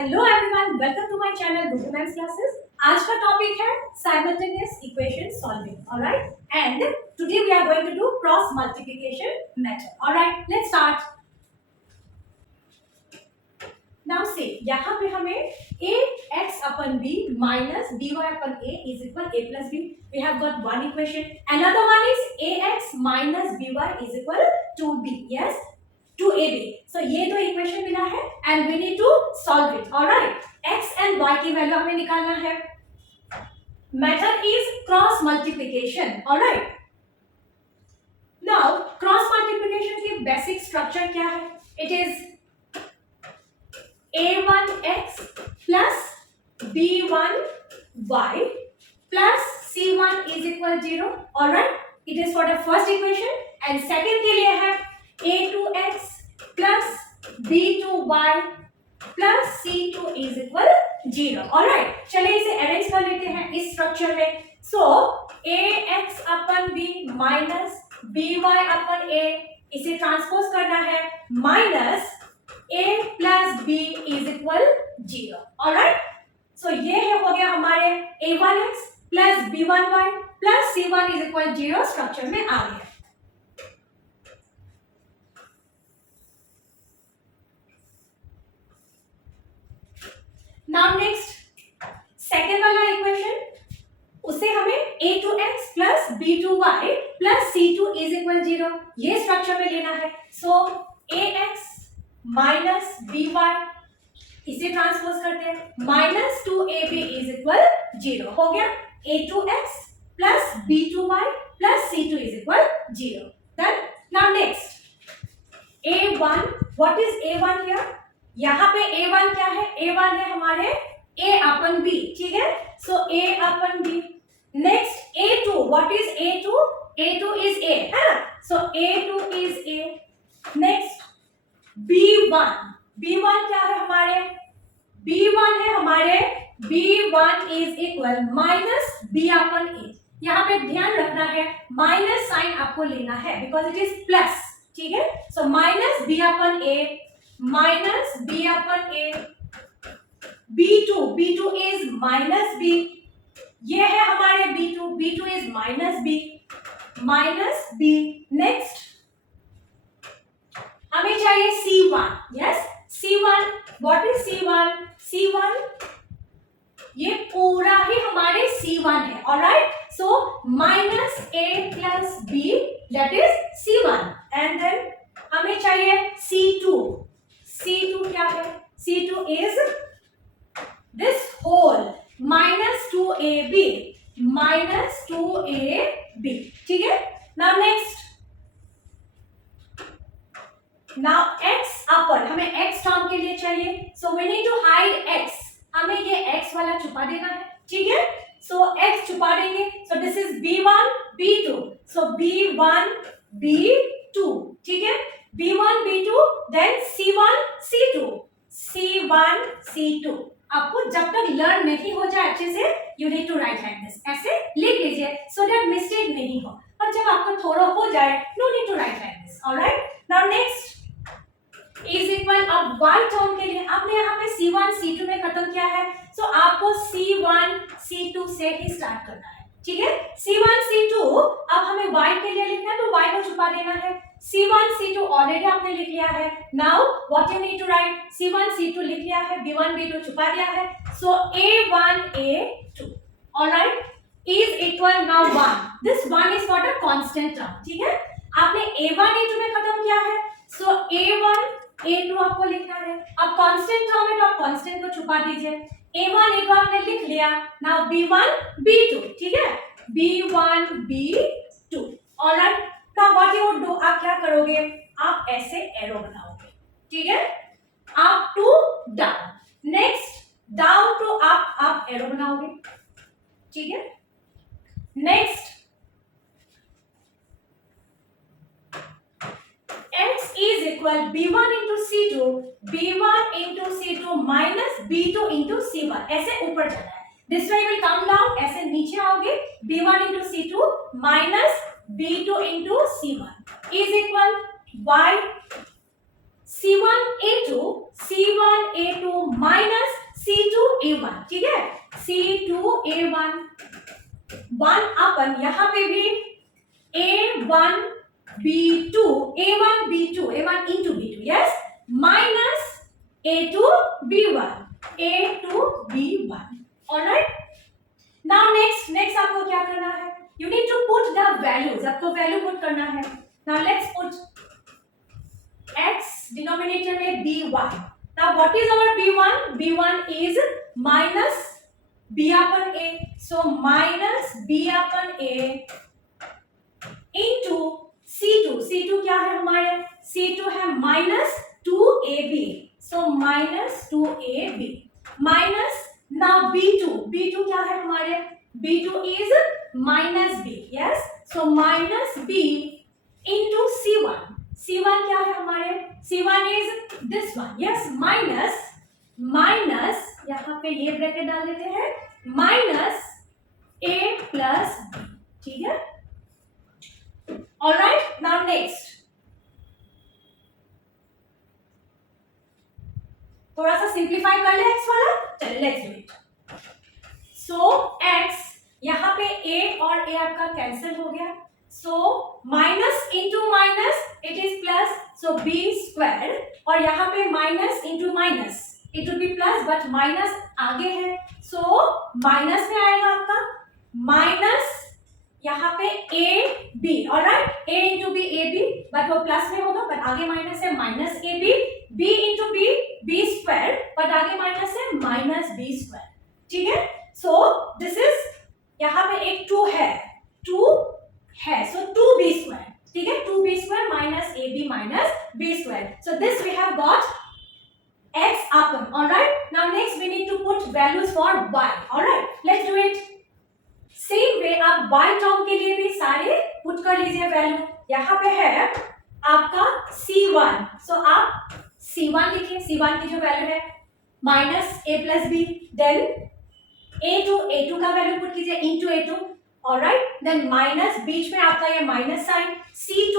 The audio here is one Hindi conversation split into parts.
Hello everyone, welcome to my channel good maths classes. आज का टॉपिक है simultaneous equation solving, alright, and today we are going to do cross multiplication method. Alright, let's start. Now see, यहाँ पे हमें ax upon b minus by upon a is equal a plus b. We have got one equation. Another one is ax minus by is equal to b. Yes, to ab. So ये दो इक्वेशन मिला है and we need to solve it. Alright, x and y की वैल्यू हमें निकालना है. Method is cross multiplication. Alright. Now cross multiplication की basic structure क्या है? It is a1x plus b1y plus c1 is equal 0. Alright, it is for the first equation and second के लिए है a2x plus b2y plus c2 is equal 0. Alright, चलिए इसे अरेंज कर लेते हैं इस स्ट्रक्चर में. So ax upon b minus by upon a इसे ट्रांसपोज करना है minus a plus b is equal 0. Alright, so ये हो गया हमारे a1x plus b1y plus c1 is equal 0 structure में आ गया. Now next सेकेंड वाला इक्वेशन, उसे हमें a2x plus b2y plus c2 is equal 0 ये स्ट्रक्चर में लेना है. So ax माइनस by इसे ट्रांसपोज करते हैं माइनस 2ab इज इक्वल 0 हो गया. a2x plus b2y plus c2 is equal 0. Then now next a1, what is a1 here? यहाँ पे a1 क्या है? a1 है हमारे a अपन b, ठीक है. So a upon b. Next a2, what is a2? a2 is a, है ना. सो a2 is a. Next b1, b1 क्या है हमारे? b1 है हमारे b1 is equal minus b upon a. यहाँ पे ध्यान रखना है माइनस साइन आपको लेना है बिकॉज इट इज प्लस, ठीक है. So minus b upon a minus b upon a. b2 is minus b, ये है हमारे b2 is minus b. Next हमें चाहिए c1. Yes, c1, what is c1? c1 ये पूरा ही हमारे c1 है. Alright, so minus a plus b that is c1. And then हमें चाहिए c2 क्या है? c2 is this whole minus 2ab, ठीक है. नाउ नेक्स्ट, नाउ x अपन हमें x टर्म के लिए चाहिए. So we need to hide x. हमें ये x वाला छुपा देना है, ठीक है. सो x छुपा देंगे. So this is b1 b2. So b1 b2, ठीक है. b1 b2 then c1 c2. आपको जब तक लर्न नहीं हो जाए अच्छे से, you need to write like this. ऐसे लिख लीजिए सो दैट मिस्टेक नहीं हो. और जब आपको थोड़ा हो जाए, no need to write like this. Alright, now next is equal. अब y टर्म के लिए आपने यहाँ पे c1 c2 में खत्म किया है. सो आपको c1 c2 से ही स्टार्ट करना है, ठीक है. c1 c2 अब हमें y के लिए लिखना है तो y को छुपा देना है. c1 c2 ऑलरेडी आपने लिख लिया है. Now what you need to write? c1 c2 लिख लिया है, b1 b2 छुपा दिया है. सो a1 a2 alright is equal now 1. This 1 is for the constant term, ठीक है. आपने a1 a2 में खत्म किया है. सो a1 a2 आपको लिखना है. अब कांस्टेंट टर्म है तो आप कांस्टेंट को छुपा दीजिए. a1 a2 आपने लिख लिया. नाउ b1 b2, ठीक है. b1 b2 alright. Now what you would do? आप क्या करोगे? आप ऐसे एरो बनाओगे, ठीक है. Up to down. Next down to up आप एरो बनाओगे, ठीक है. Next x is equal b1 into c2 minus b2 into c1. ऐसे ऊपर जाना है. This way will come down. ऐसे नीचे आओगे. b1 into c2 minus b2 into c1 is equal y C1A2 minus C2A1, ठीक है, C2A1 1 अपन यहाँ पे भी A1B2 into B2, yes, minus A2B1, alright. Now next आपको क्या करना है? You need to put the values. आपको value put करना है. Now let's put x denominator में B1. Now what is our B1? B1 is minus B upon A. So minus B upon A into C2. C2 क्या है हमारे? C2 है minus 2AB. So minus 2AB minus now B2. B2 क्या है हमारे? B2 is minus B. Yes. So minus B into C1. C1 क्या है हमारे? C1 is this one. Yes. Minus यहाँ पे ये ब्रैकेट डाल देते हैं minus A plus B. ठीक है? Alright. Now next. थोड़ा सा सिंप्लीफाई कर ले x वाला. चलिए let's do it. So x यहाँ पे a और a आपका कैंसिल हो गया. So minus into minus it is plus. So b square और यहाँ पे minus into minus it will be plus but minus आगे है. सो माइनस में आएगा आपका माइनस यहाँ पे a b. Alright. a into b a b but वो प्लस में होगा बट आगे माइनस है minus a b. b into b b square but आगे माइनस है माइनस b स्क्वायर. ठीक है. सो दिस इज यहाँ पे एक 2 है सो 2b स्क्वायर. ठीक है. 2b square minus ab minus b square. So this we have got x upon. Alright. Now next we need to put values for y. Alright. Let's do it. Same way आप y टर्म के लिए भी सारे पुट कर लीजिए वैल्यू. यहाँ पे है आपका C1. सो आप C1 लिखिए. C1 की जो वैल्यू है minus A plus B. Then A2 का वैल्यू पुट कीजिए into A2. Alright. Then minus बीच में आपका ये minus sign. C2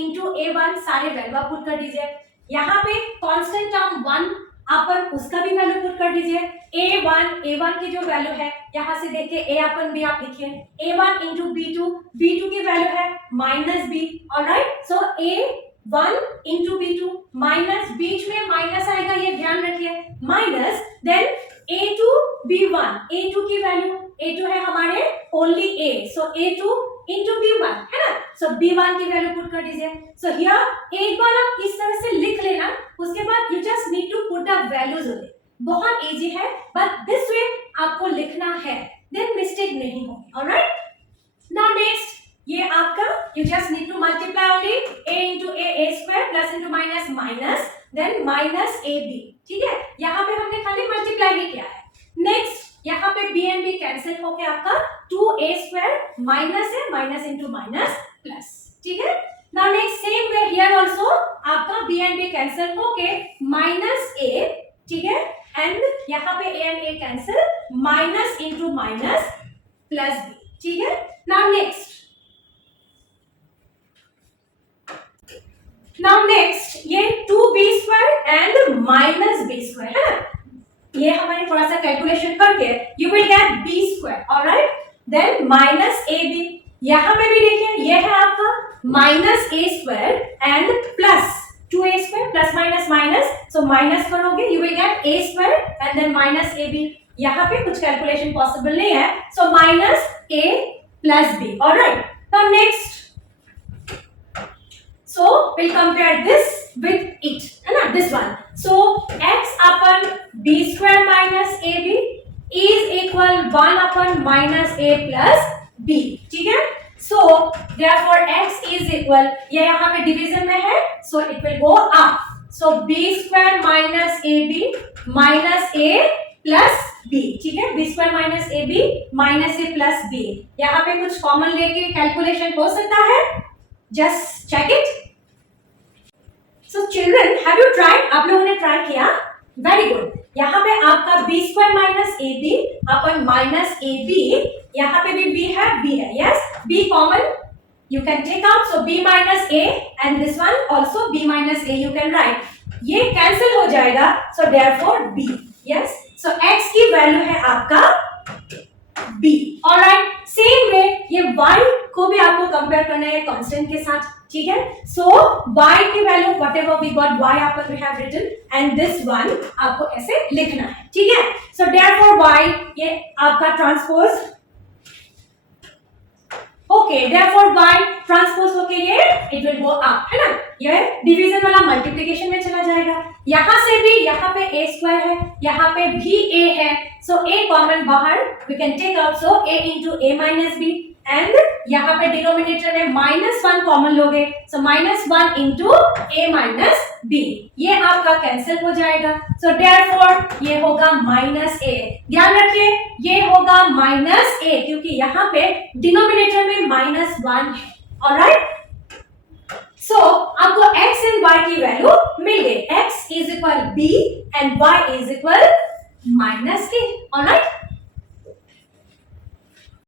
into A1 सारे वैल्यू आप पुट कर दीजिए. यहाँ पे कांस्टेंट टर्म 1 अपन उसका भी वैल्यू पुट कर दीजिए. A1 की जो वैल्यू है यहाँ से देखिए A अपन भी आप लिखिए. A1 इंटू B2 की वैल्यू है माइनस B. ऑलराइट. सो A1 इंटू B2 माइनस बीच में माइनस आएगा ये ध्यान रखिए minus. Then A2 B1 A2 की वैल्यू A2 है हमारे only A. So A2 into B1 है ना. सो B1 की वैल्यू पुट कर दीजिए. सो हियर एक बार आप इस तरह से लिख लेना. उसके बाद you just need to put the values only. बहुत इजी है बट दिस वे आपको लिखना है देन मिस्टेक नहीं होगी. ऑलराइट. नाउ नेक्स्ट ये आपका you just need to multiply only a into a square plus into minus minus then minus ab. ठीक है. यहाँ पे हमने खाली मल्टीप्लाई ही किया है. नेक्स्ट यहाँ पे b and b कैंसिल होके आपका 2a स्क्वायर माइनस है माइनस into माइनस प्लस. ठीक है. Now next same way here also आपका b and b कैंसिल होके माइनस a. ठीक है. एंड यहाँ पे a and a cancel minus into minus plus b. ठीक है. नाउ नेक्स्ट ये 2b square and minus b square है ना. ये हमारे थोड़ा सा कैलकुलेशन करके you will get b square. Alright. Then minus ab. यहाँ पे भी देखिए ये है आपका minus a square and plus 2a square plus minus minus. So minus करोगे you will get a square and then minus ab. यहाँ पे कुछ कैलकुलेशन पॉसिबल नहीं है. So minus a plus b. Alright. Now next so we'll compare this with it है ना. this one. so x upon b square minus ab is equal 1 upon minus a plus b. ठीक है. so therefore x is equal ये यहाँ पे डिवीजन में है so it will go up. so b square minus ab minus a plus b. ठीक है. b square minus ab minus a plus b. यहाँ पे कुछ कॉमन लेके कैलकुलेशन हो सकता है. just check it. So children, have you tried? आप लोगों ने ट्राई किया. Very good. यहाँ पे आपका b स्क्वायर माइनस ab अपन माइनस ab. यहाँ पे भी b है. Yes. b common you can take out. So b minus a and this one also b minus a you can write. ये कैंसिल हो जाएगा, सो देयरफॉर b, यस, सो x की वैल्यू है आपका b, ऑलराइट। सेम वे ये y को भी आपको कंपेयर करना है कांस्टेंट के साथ, ठीक है। सो y की value whatever we got y आपको we have written and this one आपको ऐसे लिखना है, ठीक है। सो देयरफॉर y ये आपका transpose, okay, therefore y transpose होके ये इट विल गो अप, है ना, ये डिवीजन वाला मल्टीप्लिकेशन में चला जाएगा। यहां से भी यहाँ पे a स्क्वायर है, यहाँ पे भी a है, सो a कॉमन बाहर we can take out, so a into a minus b, and यहाँ पे डिनोमिनेटर में -1 कॉमन लोगे, सो -1 into a minus b, ये आपका कैंसिल हो जाएगा, सो देयरफॉर ये होगा -a। ध्यान रखिए ये होगा -a क्योंकि यहाँ पे डिनोमिनेटर में -1 है, ऑलराइट। सो आपको x एंड y की वैल्यू मिल गई, x is equal b and y is equal -a, alright.